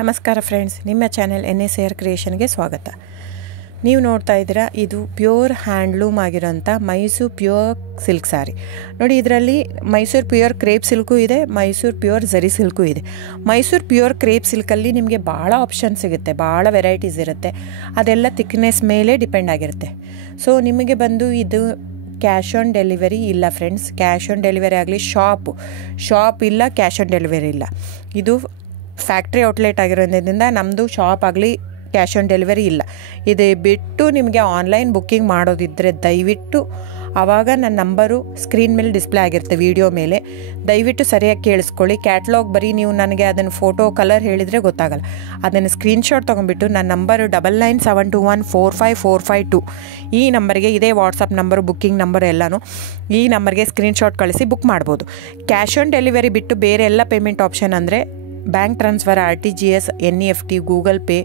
ನಮಸ್ಕಾರ ಫ್ರೆಂಡ್ಸ್, ನಿಮ್ಮ channel NSAR ಕ್ರಿಯೇಷನ್ಗೆ ಸ್ವಾಗತ. ನೀವು ನೋಡ್ತಾ ಇದ್ದೀರಾ, ಇದು ಪ್ಯೂರ್ ಹ್ಯಾಂಡ್ಲೂಮ್ ಆಗಿರೋಂಥ ಮೈಸೂರು ಪ್ಯೂರ್ ಸಿಲ್ಕ್ ಸ್ಯಾರಿ. ನೋಡಿ, ಇದರಲ್ಲಿ ಮೈಸೂರು ಪ್ಯೂರ್ ಕ್ರೇಪ್ ಸಿಲ್ಕು ಇದೆ, ಮೈಸೂರು ಪ್ಯೂರ್ ಝರಿ ಸಿಲ್ಕು ಇದೆ. ಮೈಸೂರು ಪ್ಯೂರ್ ಕ್ರೇಪ್ ಸಿಲ್ಕಲ್ಲಿ ನಿಮಗೆ ಭಾಳ ಆಪ್ಷನ್ ಸಿಗುತ್ತೆ, ಭಾಳ ವೆರೈಟೀಸ್ ಇರುತ್ತೆ. ಅದೆಲ್ಲ ಥಿಕ್ನೆಸ್ ಮೇಲೆ ಡಿಪೆಂಡ್ ಆಗಿರುತ್ತೆ. ಸೊ ನಿಮಗೆ ಬಂದು ಇದು ಕ್ಯಾಶ್ ಆನ್ ಡೆಲಿವರಿ ಇಲ್ಲ ಫ್ರೆಂಡ್ಸ್. ಕ್ಯಾಶ್ ಆನ್ ಡೆಲಿವರಿ ಆಗಲಿ, ಶಾಪ್ ಇಲ್ಲ, ಕ್ಯಾಶ್ ಆನ್ ಡೆಲಿವರಿ ಇಲ್ಲ. ಇದು ಫ್ಯಾಕ್ಟ್ರಿ ಔಟ್ಲೆಟ್ ಆಗಿರೋದ್ರಿಂದ ನಮ್ಮದು ಶಾಪ್ ಆಗಲಿ ಕ್ಯಾಶ್ ಆನ್ ಡೆಲಿವರಿ ಇಲ್ಲ. ಇದು ಬಿಟ್ಟು ನಿಮಗೆ ಆನ್ಲೈನ್ ಬುಕ್ಕಿಂಗ್ ಮಾಡೋದಿದ್ದರೆ ದಯವಿಟ್ಟು ಆವಾಗ ನನ್ನ ನಂಬರು ಸ್ಕ್ರೀನ್ ಮೇಲೆ ಡಿಸ್ಪ್ಲೇ ಆಗಿರುತ್ತೆ, ವಿಡಿಯೋ ಮೇಲೆ. ದಯವಿಟ್ಟು ಸರಿಯಾಗಿ ಕೇಳಿಸ್ಕೊಳ್ಳಿ. ಕ್ಯಾಟ್ಲಾಗ್ ಬರೀ ನೀವು ನನಗೆ ಅದನ್ನು ಫೋಟೋ ಕಲರ್ ಹೇಳಿದರೆ ಗೊತ್ತಾಗಲ್ಲ. ಅದನ್ನು ಸ್ಕ್ರೀನ್ಶಾಟ್ ತೊಗೊಂಡ್ಬಿಟ್ಟು ನನ್ನ ನಂಬರು 9972145452 ಈ ನಂಬರ್ಗೆ, ಇದೇ ವಾಟ್ಸಪ್ ನಂಬರು, ಬುಕ್ಕಿಂಗ್ ನಂಬರ್ ಎಲ್ಲನೂ ಈ ನಂಬರ್ಗೆ ಸ್ಕ್ರೀನ್ಶಾಟ್ ಕಳಿಸಿ ಬುಕ್ ಮಾಡ್ಬೋದು. ಕ್ಯಾಶ್ ಆನ್ ಡೆಲಿವರಿ ಬಿಟ್ಟು ಬೇರೆ ಎಲ್ಲ ಪೇಮೆಂಟ್ ಆಪ್ಷನ್ ಅಂದರೆ bank transfer, RTGS, NEFT, Google pay,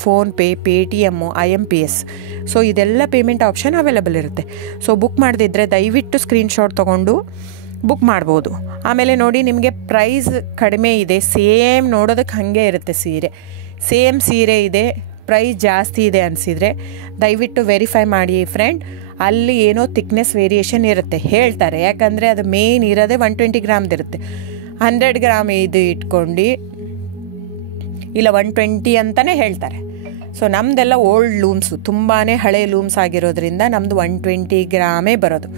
PhonePe, Paytm, IMPS. So ಇದೆಲ್ಲ ಪೇಮೆಂಟ್ ಆಪ್ಷನ್ ಅವೈಲೇಬಲ್ ಇರುತ್ತೆ. ಸೊ ಬುಕ್ ಮಾಡದಿದ್ದರೆ ದಯವಿಟ್ಟು ಸ್ಕ್ರೀನ್ಶಾಟ್ ತೊಗೊಂಡು ಬುಕ್ ಮಾಡ್ಬೋದು. ಆಮೇಲೆ ನೋಡಿ, ನಿಮಗೆ ಪ್ರೈಸ್ ಕಡಿಮೆ ಇದೆ, ಸೇಮ್ ನೋಡೋದಕ್ಕೆ ಹಾಗೆ ಇರುತ್ತೆ ಸೇಮ್ ಸೀರೆ ಇದೆ, ಪ್ರೈಸ್ ಜಾಸ್ತಿ ಇದೆ ಅನಿಸಿದರೆ ದಯವಿಟ್ಟು ವೆರಿಫೈ ಮಾಡಿ ಫ್ರೆಂಡ್. ಅಲ್ಲಿ ಏನೋ ಥಿಕ್ನೆಸ್ ವೇರಿಯೇಷನ್ ಇರುತ್ತೆ ಹೇಳ್ತಾರೆ, ಯಾಕಂದರೆ ಅದು ಮೇನ್ ಇರೋದೇ 120 ಗ್ರಾಮ್ದಿರುತ್ತೆ. 100 ಗ್ರಾಮ್ ಇದು ಇಟ್ಕೊಂಡು ಇಲ್ಲ 120 ಅಂತಲೇ ಹೇಳ್ತಾರೆ. ಸೊ ನಮ್ಮದೆಲ್ಲ ಓಲ್ಡ್ ಲೂಮ್ಸು, ತುಂಬಾ ಹಳೆ ಲೂಮ್ಸ್ ಆಗಿರೋದ್ರಿಂದ ನಮ್ಮದು 120 ಗ್ರಾಮೇ ಬರೋದು.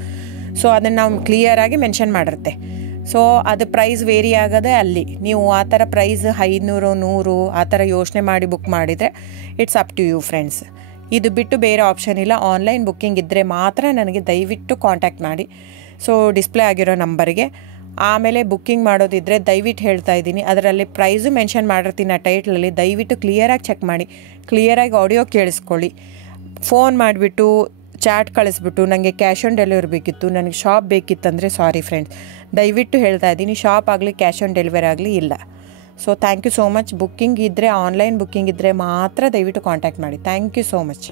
ಸೊ ಅದನ್ನು ನಾವು ಕ್ಲಿಯರಾಗಿ ಮೆನ್ಷನ್ ಮಾಡಿರುತ್ತೆ. ಸೊ ಅದು ಪ್ರೈಸ್ ವೇರಿ ಆಗೋದೇ ಅಲ್ಲಿ. ನೀವು ಆ ಥರ ಪ್ರೈಸ್ 500, 100 ಆ ಥರ ಯೋಚನೆ ಮಾಡಿ ಬುಕ್ ಮಾಡಿದರೆ it's up to you friends. ಇದು ಬಿಟ್ಟು ಬೇರೆ ಆಪ್ಷನ್ ಇಲ್ಲ. ಆನ್ಲೈನ್ ಬುಕ್ಕಿಂಗ್ ಇದ್ದರೆ ಮಾತ್ರ ನನಗೆ ದಯವಿಟ್ಟು ಕಾಂಟ್ಯಾಕ್ಟ್ ಮಾಡಿ. ಸೊ ಡಿಸ್ಪ್ಲೇ ಆಗಿರೋ ನಂಬರಿಗೆ. ಆಮೇಲೆ ಬುಕ್ಕಿಂಗ್ ಮಾಡೋದಿದ್ದರೆ ದಯವಿಟ್ಟು ಹೇಳ್ತಾ ಇದ್ದೀನಿ, ಅದರಲ್ಲಿ ಪ್ರೈಸು ಮೆನ್ಷನ್ ಮಾಡಿರ್ತೀನಿ ಆ ಟೈಟ್ಲಲ್ಲಿ. ದಯವಿಟ್ಟು ಕ್ಲಿಯರಾಗಿ ಚೆಕ್ ಮಾಡಿ, ಕ್ಲಿಯರಾಗಿ ಆಡಿಯೋ ಕೇಳಿಸ್ಕೊಳ್ಳಿ. ಫೋನ್ ಮಾಡಿಬಿಟ್ಟು ಚಾಟ್ ಕಳಿಸ್ಬಿಟ್ಟು ನನಗೆ ಕ್ಯಾಶ್ ಆನ್ ಡೆಲಿವರಿ ಬೇಕಿತ್ತು, ನನಗೆ ಶಾಪ್ ಬೇಕಿತ್ತಂದರೆ ಸಾರಿ ಫ್ರೆಂಡ್ಸ್, ದಯವಿಟ್ಟು ಹೇಳ್ತಾ ಇದ್ದೀನಿ, ಶಾಪ್ ಆಗಲಿ ಕ್ಯಾಶ್ ಆನ್ ಡೆಲಿವರಿ ಆಗಲಿ ಇಲ್ಲ. So thank you so much. Booking ಇದ್ದರೆ, ಆನ್ಲೈನ್ ಬುಕ್ಕಿಂಗ್ ಇದ್ದರೆ ಮಾತ್ರ ದಯವಿಟ್ಟು ಕಾಂಟ್ಯಾಕ್ಟ್ ಮಾಡಿ. Thank you so much.